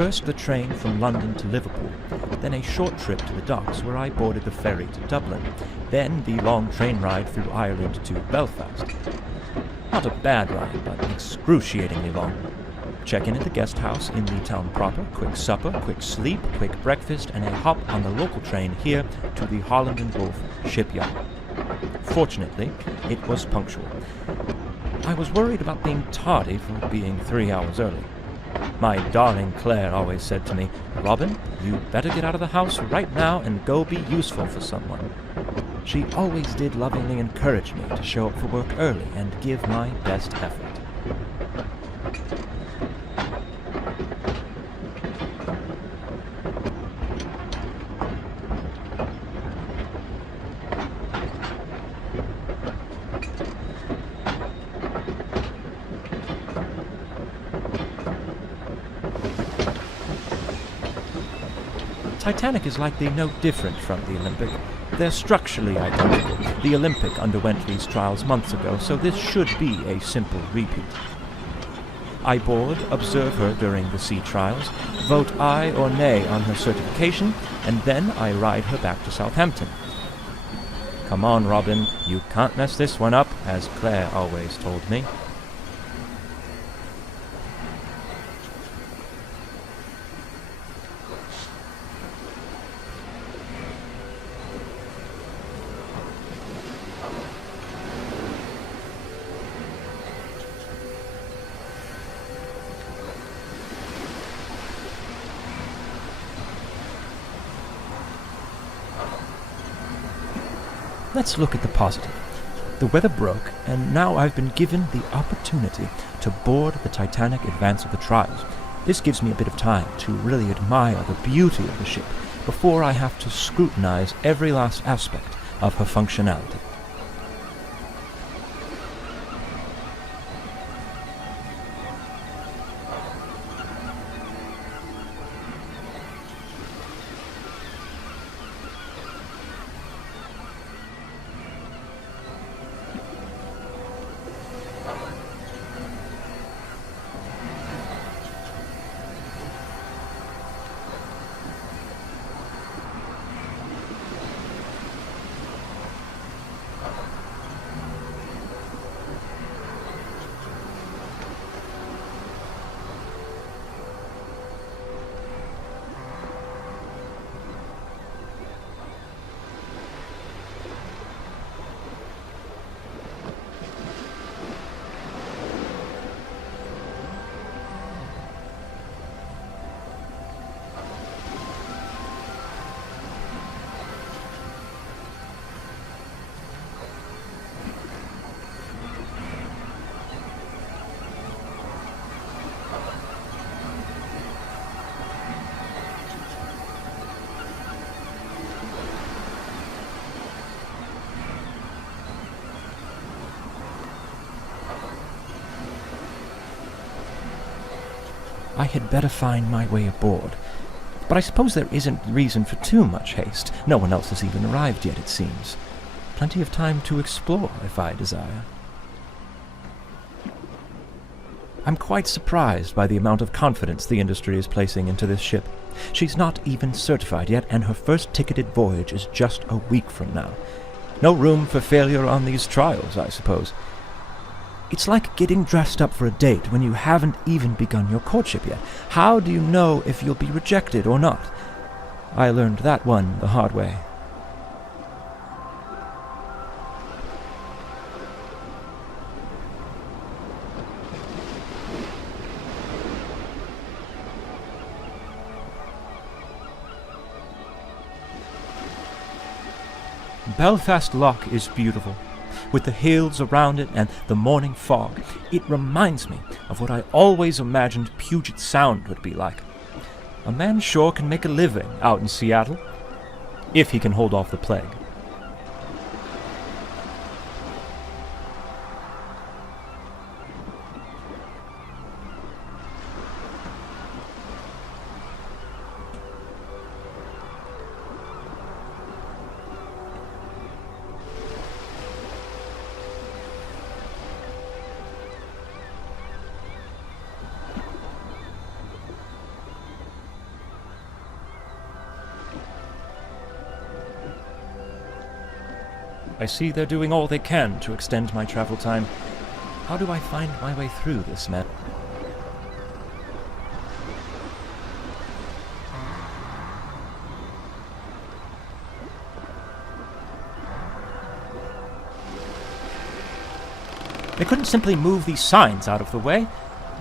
First the train from London to Liverpool, then a short trip to the docks where I boarded the ferry to Dublin, then the long train ride through Ireland to Belfast. Not a bad ride, but excruciatingly long. Check-in at the guest house in the town proper, quick supper, quick sleep, quick breakfast, and a hop on the local train here to the Holland and Wolff shipyard. Fortunately, it was punctual. I was worried about being tardy for being 3 hours early. My darling Claire always said to me, "Robin, you better get out of the house right now and go be useful for someone." She always did lovingly encourage me to show up for work early and give my best effort. Titanic is likely no different from the Olympic. They're structurally identical. The Olympic underwent these trials months ago, so this should be a simple repeat. I board, observe her during the sea trials, vote aye or nay on her certification, and then I ride her back to Southampton. Come on, Robin, you can't mess this one up, as Claire always told me. Let's look at the positive. The weather broke, and now I've been given the opportunity to board the Titanic advance of the trials. This gives me a bit of time to really admire the beauty of the ship before I have to scrutinize every last aspect of her functionality. I had better find my way aboard. But I suppose there isn't reason for too much haste. No one else has even arrived yet, it seems. Plenty of time to explore, if I desire. I'm quite surprised by the amount of confidence the industry is placing into this ship. She's not even certified yet, and her first ticketed voyage is just a week from now. No room for failure on these trials, I suppose. It's like getting dressed up for a date when you haven't even begun your courtship yet. How do you know if you'll be rejected or not? I learned that one the hard way. Belfast Lough is beautiful. With the hills around it and the morning fog, it reminds me of what I always imagined Puget Sound would be like. A man sure can make a living out in Seattle, if he can hold off the plague. I see they're doing all they can to extend my travel time. How do I find my way through this mess? They couldn't simply move these signs out of the way.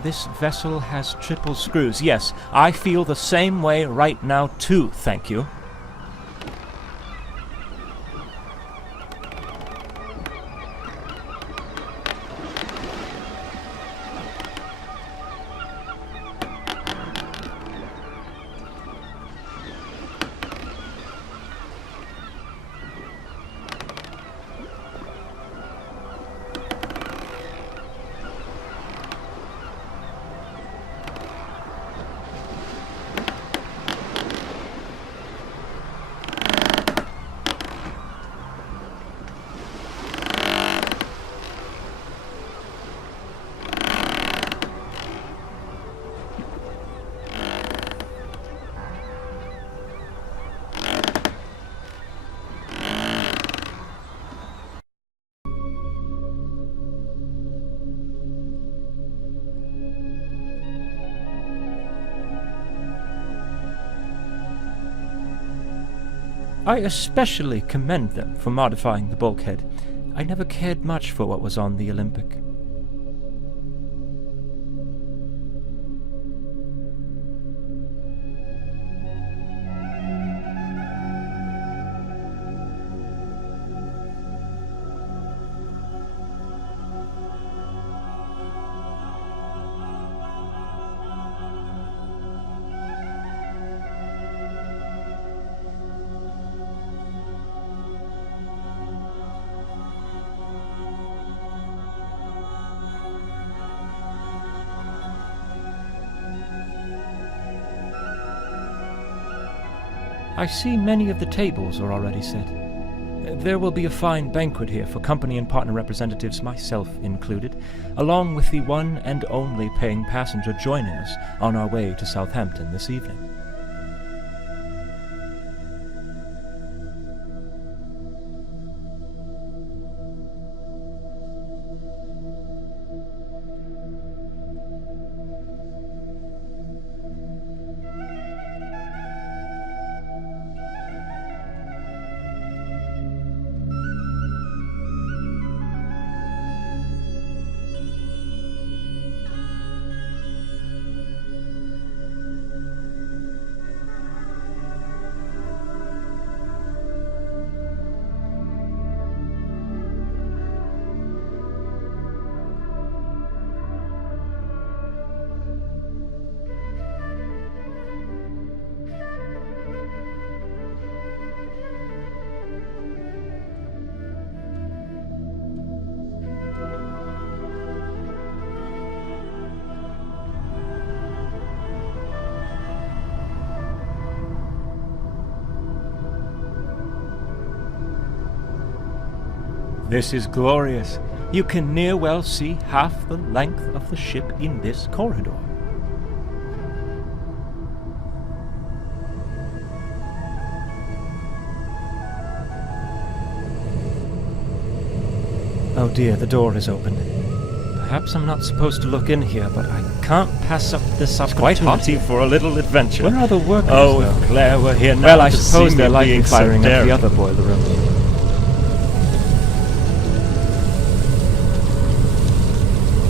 This vessel has triple screws. Yes, I feel the same way right now too, thank you. I especially commend them for modifying the bulkhead. I never cared much for what was on the Olympic. I see many of the tables are already set. There will be a fine banquet here for company and partner representatives, myself included, along with the one and only paying passenger joining us on our way to Southampton this evening. This is glorious. You can near well see half the length of the ship in this corridor. Oh dear, the door is open. Perhaps I'm not supposed to look in here, but I can't pass up this opportunity for a little adventure. Where are the workers? Oh, if Claire were here now. Well, I suppose they're likely firing up the the other boiler room.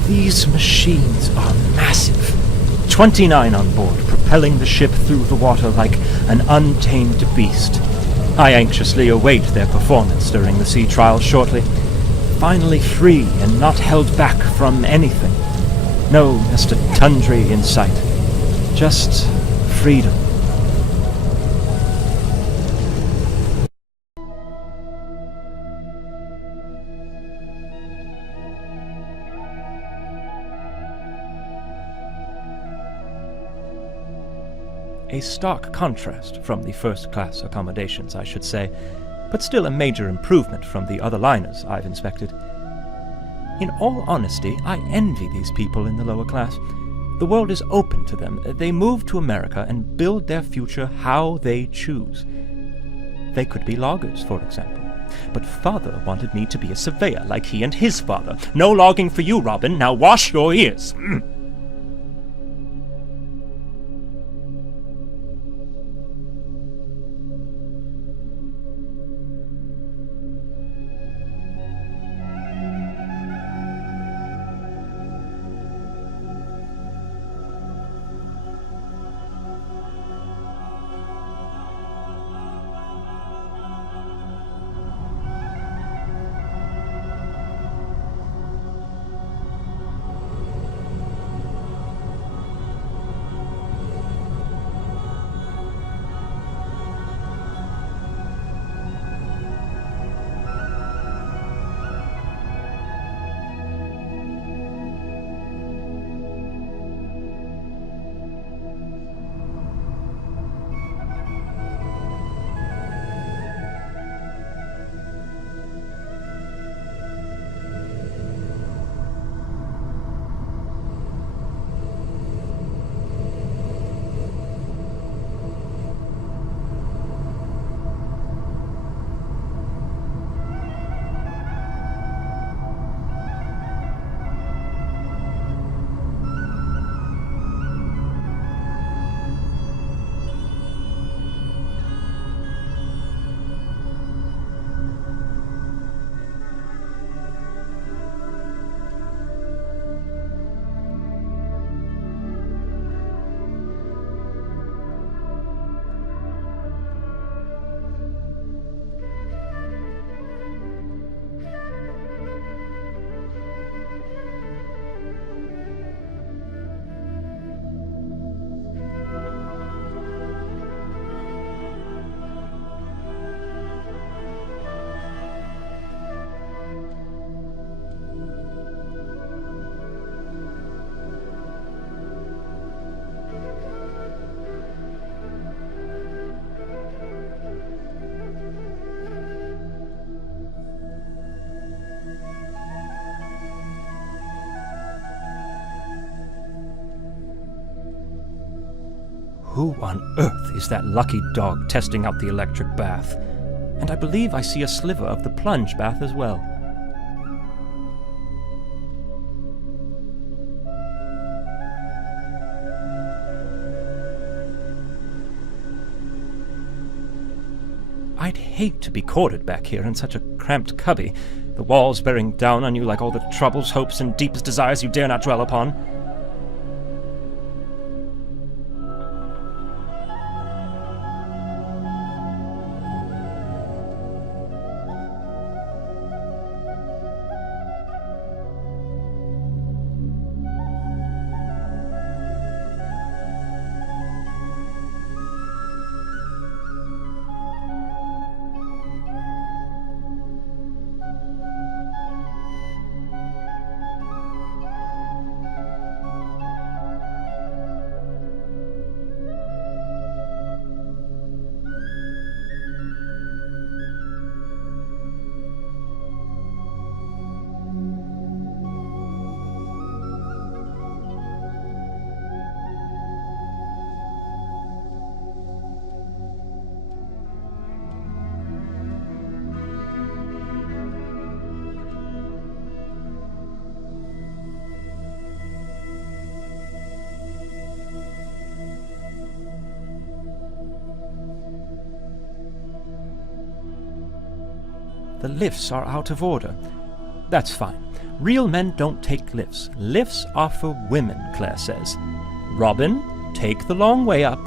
These machines are massive. 29 on board, propelling the ship through the water like an untamed beast. I anxiously await their performance during the sea trials shortly. Finally free and not held back from anything. No Mr. Tundry in sight. Just freedom. A stark contrast from the first-class accommodations, I should say, but still a major improvement from the other liners I've inspected. In all honesty, I envy these people in the lower class. The world is open to them. They move to America and build their future how they choose. They could be loggers, for example, But father wanted me to be a surveyor like he and his father. No logging for you, Robin. Now wash your ears. Who on earth is that lucky dog testing out the electric bath? And I believe I see a sliver of the plunge bath as well. I'd hate to be corded back here in such a cramped cubby, the walls bearing down on you like all the troubles, hopes, and deepest desires you dare not dwell upon. The lifts are out of order. That's fine. Real men don't take lifts. Lifts are for women, Claire says. Robin, take the long way up.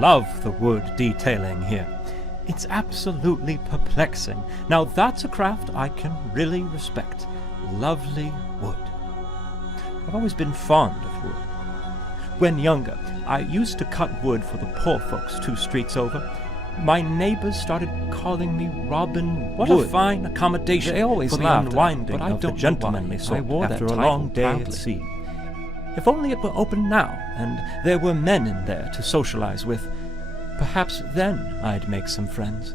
love the wood detailing here. It's absolutely perplexing. Now that's a craft I can really respect. Lovely wood. I've always been fond of wood. When younger, I used to cut wood for the poor folks 2 streets over. My neighbors started calling me Robin What Wood. a fine accommodation They always for the laughed at me, unwinding but I of the don't know gentlemanly why. sort I wore that after a title long day proudly. at sea. If only it were open now, and there were men in there to socialize with, perhaps then I'd make some friends.